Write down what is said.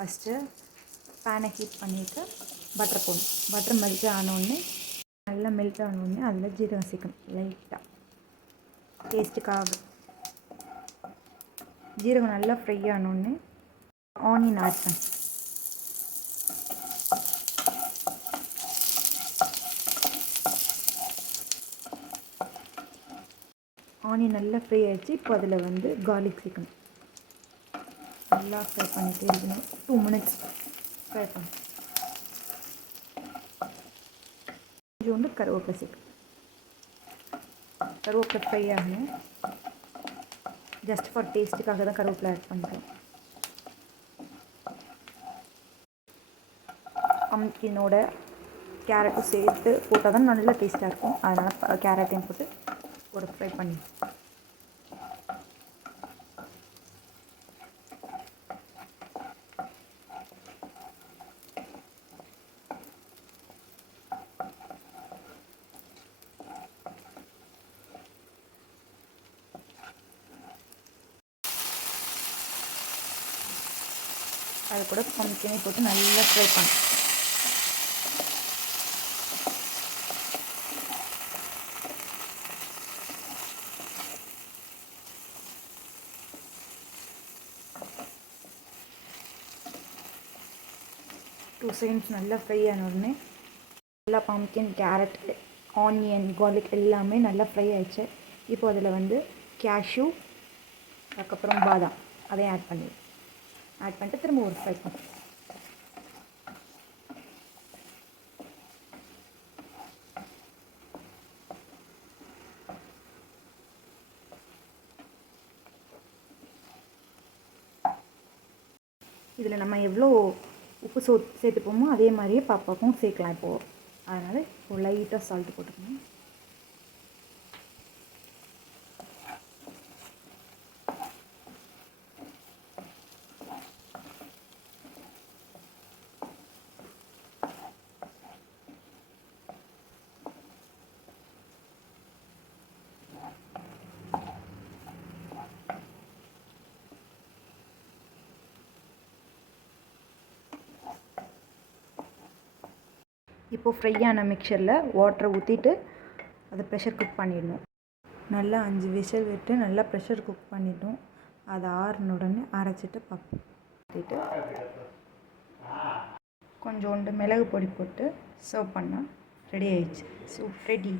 First பேனை heat பண்ணிவிட்டு butter போடணும். பட்டர் மெல்ட் ஆனோடனே நல்லா மெல்ட் ஆனோடனே அதில் ஜீரகம் சேர்க்கணும் லைட்டாக டேஸ்ட்டுக்காக. ஜீரகம் நல்லா ஃப்ரை ஆனோடனே ஆனியன் ஆட் பண்ணி ஆனியன் நல்லா ஃப்ரை ஆகிடுச்சு. இப்போ அதில் வந்து கார்லிக் சேர்க்கணும். நல்லா ஃப்ரை பண்ணிகிட்டே இருக்கணும். 2 minutes ஃப்ரை பண்ணணும். கொஞ்சோண்டு கருவேப்பிலை சேர்க்கணும். கருவேப்பிலை ஃப்ரை ஆகணும். ஜஸ்ட் ஃபார் டேஸ்ட்டுக்காக தான் கருவேப்பிலை ஆட் பண்ணுறோம். பம்ப்கினோட கேரட்டும் சேர்த்து போட்டால் தான் நல்லா டேஸ்ட்டாக இருக்கும். அதனால் கேரட்டையும் போட்டு ஒரு ஃப்ரை பண்ணி அது கூட பம்ப்கினை போட்டு நல்லா ஃப்ரை பண்ணணும். டூ சைட்ஸ் நல்லா ஃப்ரை ஆன உடனே நல்லா பம்ப்கின், கேரட், ஆனியன், கார்லிக் எல்லாமே நல்லா ஃப்ரை ஆயிடுச்சு. இப்போ அதில் வந்து கேஷ்யூ, அதுக்கப்புறம் பாதாம் அதையும் ஆட் பண்ணிவிட்டு திரும்ப ஒரு ஃப்ரை பண்ணணும். இதில் நம்ம எவ்வளோ உப்பு சேர்த்துப்போமோ அதே மாதிரியே பாப்பாவுக்கும் சேர்க்கலாம் இப்போது. அதனால் ஒரு லைட்டாக சால்ட்டு போட்டுக்கணும். இப்போது ஃப்ரையான மிக்சரில் வாட்டரை ஊற்றிட்டு அதை ப்ரெஷர் குக் பண்ணிடணும். நல்லா 5 விசில் விட்டு நல்லா ப்ரெஷர் குக் பண்ணிட்டோம். அதை ஆறின உடனே அரைச்சிட்டு பார்ப்போம். ஊற்றிட்டு கொஞ்சோண்டு மிளகு பொடி போட்டு சர்வ் பண்ணால் ரெடி ஆயிடுச்சு. So ready.